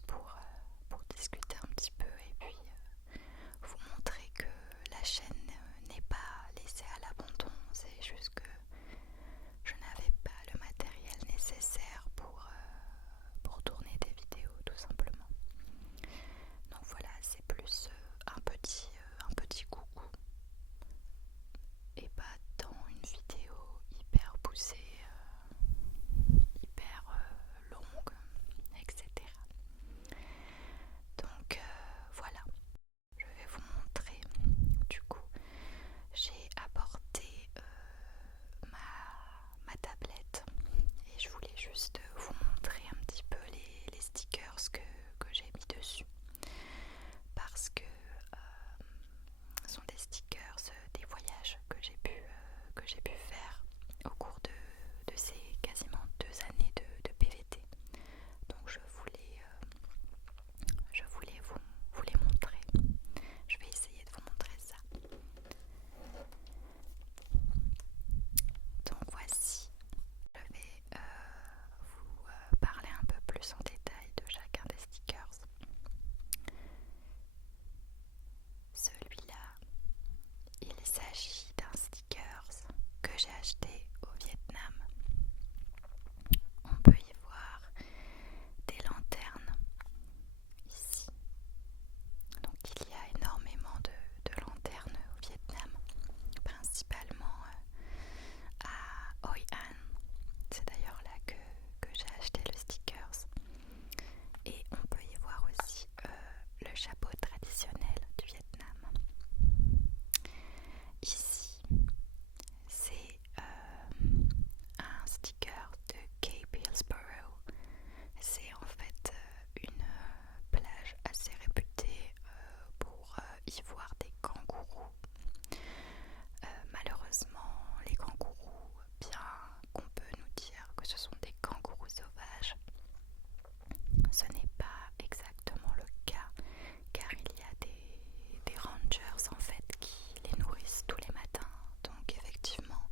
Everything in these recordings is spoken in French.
plus pour discuter un petit peu et puis vous montrer que la chaîne n'est pas laissée à l'abandon. C'est juste que je n'avais pas le matériel nécessaire pour tourner des vidéos tout simplement. Donc voilà, c'est plus un petit coucou et pas tant une vidéo hyper poussée, hyper longue, etc. Donc voilà, je vais vous montrer. Du coup, j'ai apporté ma tablette et je voulais juste vous montrer un petit peu les stickers que j'ai mis dessus parce que ce sont des stickers des voyages que j'ai pu faire au cours de ces quasiment 2 années de PVT. Donc je voulais vous les montrer. Je vais essayer de vous montrer ça. Donc voici, je vais vous parler un peu plus en détail de chacun des stickers. Celui-là, il s'agit d'un stickers que j'ai acheté au Vietnam. On peut y voir des lanternes ici. Donc il y a énormément de lanternes au Vietnam, principalement à Hoi An. C'est d'ailleurs là que j'ai acheté le stickers. Et on peut y voir aussi le chapeau traditionnel du Vietnam. Ici, c'est un sticker de Cape Hillsborough. C'est en fait une plage assez réputée pour y voir des kangourous. Malheureusement, les kangourous, bien qu'on peut nous dire que ce sont des kangourous sauvages, ce n'est pas exactement le cas car il y a des rangers en fait qui les nourrissent tous les matins. Donc effectivement,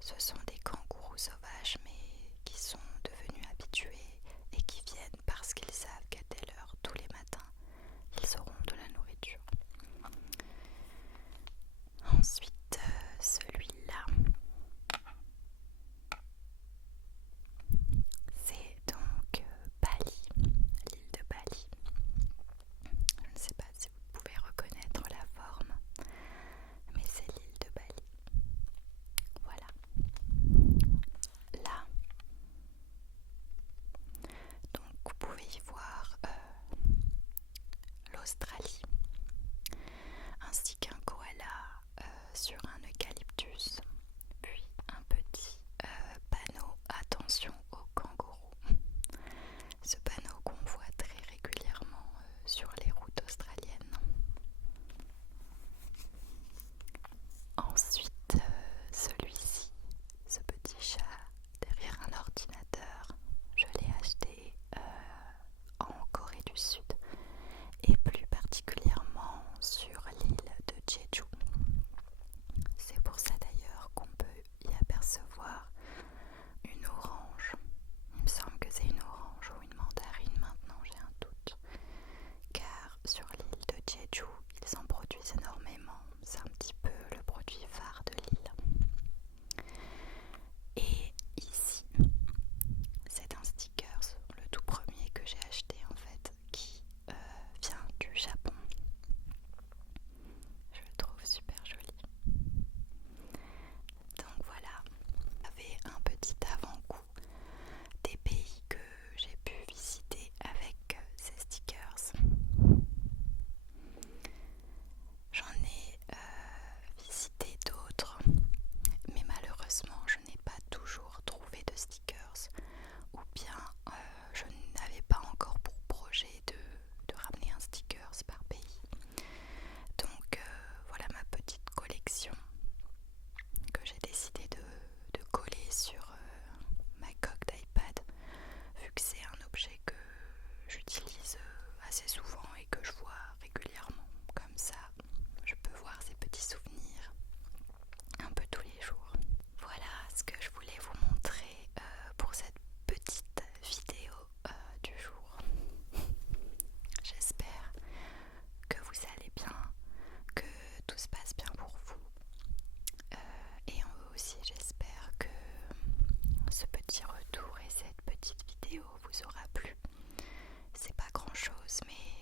ce sont des kangourous sauvages mais qui sont devenus habitués et qui viennent parce qu'ils savent qu'à telle heure tous les matins, ils auront de la nourriture. Ensuite, celui-là, c'est donc Bali, l'île de Bali. Je ne sais pas si vous pouvez reconnaître la forme, mais c'est l'île de Bali. Voilà. Là, donc vous pouvez y voir l'Australie, ainsi qu'un koala sur un eucalyptus, puis un petit panneau attention aux kangourous. Ce panneau qu'on voit très régulièrement sur les routes australiennes. Ensuite, celui-ci, ce petit chat derrière un ordinateur, je l'ai acheté en Corée du Sud et plus particulièrement sur l'île de Jeju. C'est pour ça d'ailleurs ce petit retour et cette petite vidéo vous aura plu. C'est pas grand chose, mais